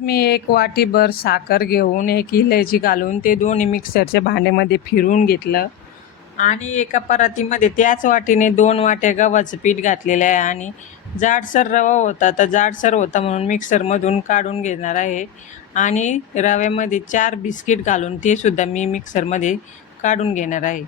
मी एक वाटीभर साखर घेऊन एक इलायची घालून ते दोन्ही मिक्सरच्या भांड्यामध्ये फिरवून घेतलं आणि एका परातीमध्ये त्याच वाटीने 2 वाट्या गव्हाचं पीठ घातलेलं आहे आणि जाडसर रवा होता तर जाडसर होता म्हणून मिक्सरमधून काढून घेणार आहे आणि रव्यामध्ये 4 बिस्किट घालून ते सुद्धा मी मिक्सरमध्ये काढून घेणार आहे.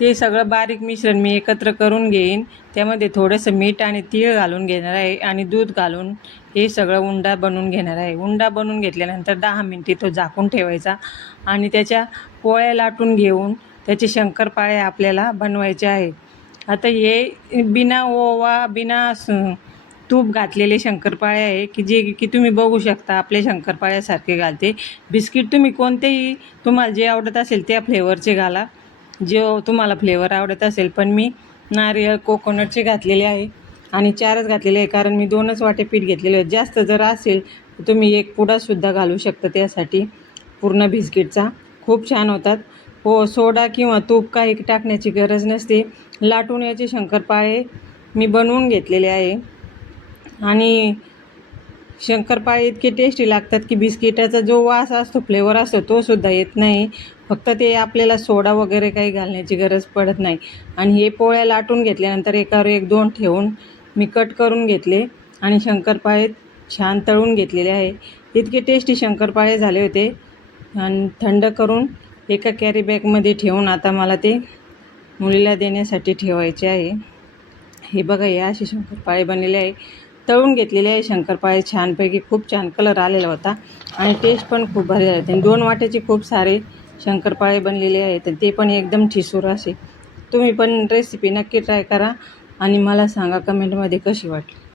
ते सगळं बारीक मिश्रण मी एकत्र करून घेईन. त्यामध्ये थोडंसं मीठ आणि तीळ घालून घेणार आहे आणि दूध घालून हे सगळं उंडा बनवून घेणार आहे. उंडा बनवून घेतल्यानंतर 10 मिनिटे तो झाकून ठेवायचा आणि त्याच्या पोळ्या लाटून घेऊन त्याचे शंकरपाळे आपल्याला बनवायचे आहे. आता हे बिना ओवा बिना तूप घातलेले शंकरपाळे आहे की तुम्ही बघू शकता आपल्या शंकरपाळ्यासारखे घालते. बिस्किट तुम्ही कोणतेही तुम्हाला जे आवडत असेल त्या फ्लेवरचे घाला, जो तुम्हाला फ्लेवर आवडत असेल. पण मी नारळ कोकोनटचे घातलेले आहे आणि 4च घातलेले आहे कारण मी 2च वाटे पीठ घेतलेले आहे. जास्त जर असेल तर तुम्ही 1 पुडासुद्धा घालू शकता त्यासाठी पूर्ण बिस्किटचा. खूप छान होतात. हो, सोडा किंवा तूप काही टाकण्याची गरज नसते. लाटून याचे शंकरपाळे मी बनवून घेतलेले आहे आणि शंकरपाळे इतके टेस्टी लागतात की बिस्किटाचा जो वास असतो फ्लेवर असतो तो सुद्धा येत नाही. फक्त ते आपल्याला सोडा वगैरे काही घालण्याची गरज पडत नाही. आणि हे पोळ्या लाटून घेतल्यानंतर एकावर एक 2 ठेवून मी कट करून घेतले आणि शंकरपाळे छान तळून घेतलेले आहे. इतके टेस्टी शंकरपाळे झाले होते आणि थंड करून एका कॅरी बॅगमध्ये ठेवून आता मला ते मुलीला देण्यासाठी ठेवायचे आहे. हे बघा, हे असे शंकरपाळे बनलेले आहे. तळून घेतलेले आहे शंकरपाळे छानपैकी. खूप छान कलर आलेला होता आणि टेस्ट पण खूप भारी झाली होती. 2 वाट्याचे खूप सारे शंकरपाळे बनलेले आहेत आणि ते पण एकदम ठिसूर असे. तुम्ही पण रेसिपी नक्की ट्राय करा आणि मला सांगा कमेंटमध्ये कशी वाटली.